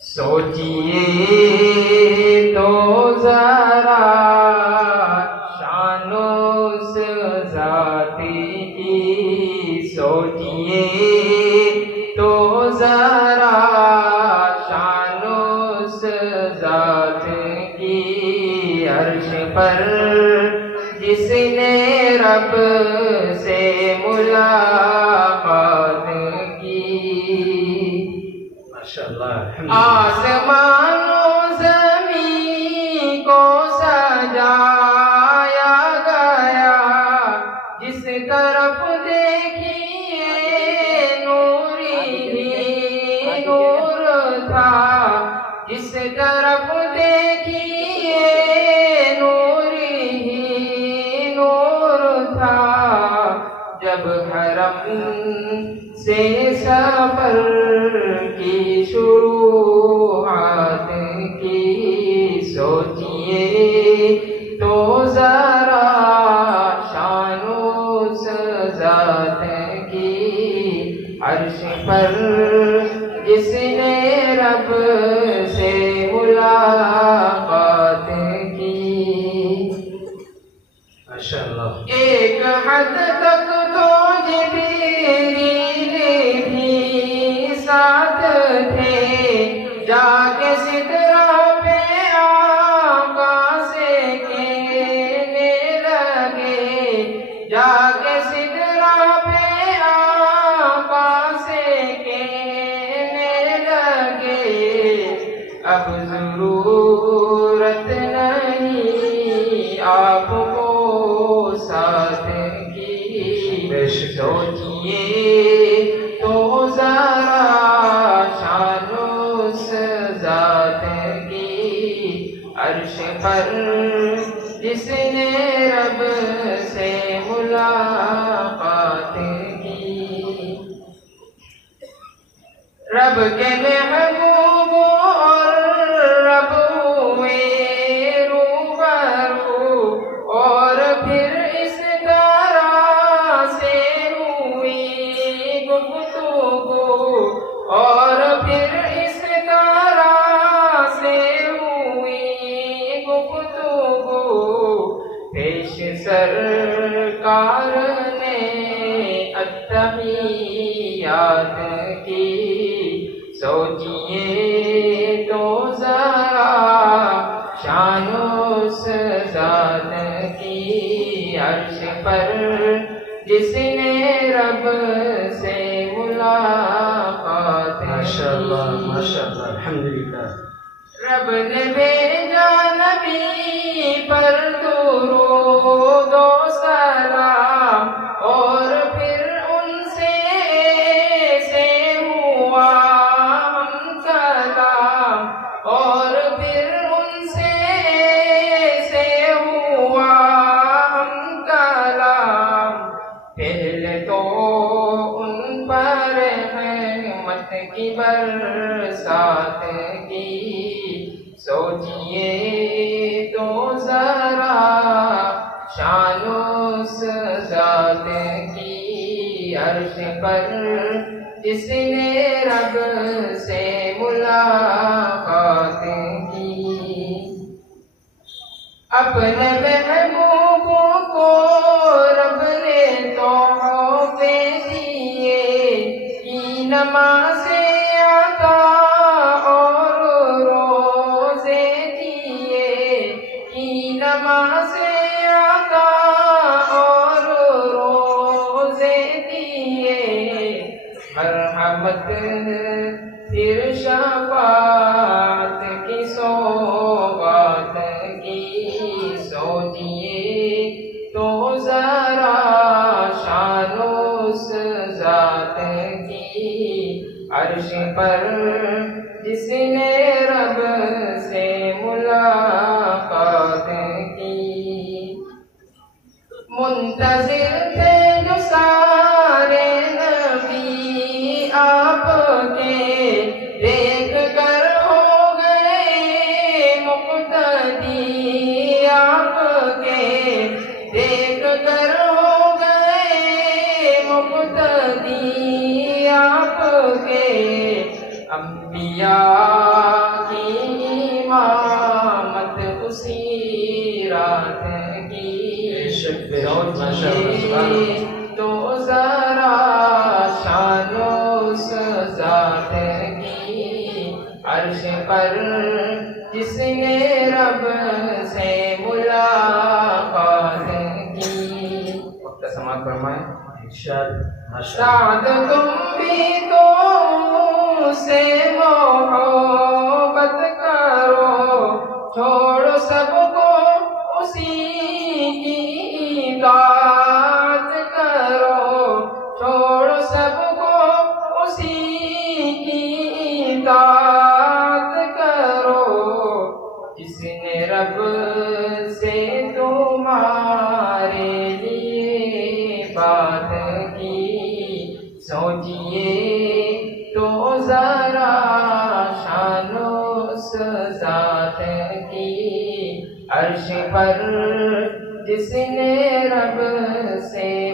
سوچئے تو ذرا شان اس ذات کی، سوچئے تو ذرا شان اس ذات کی، عرش پر جس نے رب سے ملاقات کی، ماشاءاللہ آسمان و زمین کو سجایا گیا، جس طرف دیکھیے نور ہی نور تھا، جس طرف دیکھیے نور ہی نور تھا، جب حرم سے سفر کی شروعات کی، سوچئے تو ذرا شان اس ذات کی، عرش پر جس نے رب سے ملاقات کی، ماشاءاللہ ایک حد تک تو جبریل بھی ساتھ تھے، جا کے سدرہ پہ آقا سے کہنے لگے، جا کے سدرہ پہ آقا سے کہنے لگے، اب ضرورت نہیں آپ کو ساتھ کی، سوچئے تو ذرا شان اس ذات کی، عرش پر جس نے رب سے ملاقات کی، رب کے محبوب اور رب ہوئے روبرو، اور پھر اس طرح سے ہوئی گفتگو، اور پھر اس طرح سے ہوئی گفتگو، پیش سرکار نے التحیات کی، سوچئے تو ذرا شان اس ذات کی، عرش پر جس نے رب سے ملاقات کی، ماشاءاللہ ماشاءاللہ الحمدللہ، رب نے بھیجا نبی پر درود و سلام، اور پھر ان سے ہوا ہم کلام، اور پھر ان سے ہوا ہم کلام، پہلے تو ان پر رحمت کی برسات کی، سوچئے تو ذرا شان اس ذات کی، عرش پر جس نے رب سے ملاقات کی، اپنے محبوبوں کو رب نے تحفے دیے، کی نماز عطا اور روزے دیے، کی نماز عطا اور روزے دیے، مرحمت پھر شفاعت کی سوغات کی، سوچئے تو ذرا شان اس ذات کی، عرش پر جس نے رب سے ملاقات کی، منتظر تھے جو سارے نبی آپ کے، دیکھ کر ہو گئے مقتدی آپ کے، دیکھ کر ہو گئے مقتدی آپ کے، انبیاء سوچیے تو ذرا شان اس ذات کی عرش پر جس نے رب سے ملاقات کی. وقت سماعت فرمائیں. سعد تم بھی تو سے محبت کرو، چھوڑو سب کو اسی کی اطاعت کرو، چھوڑو سب کو اسی کی اطاعت کرو، جس نے رب سے تمہارے لیے بات کی. سوچیے تو ذرا شان اس ذات کی عرش پر جس نے رب سے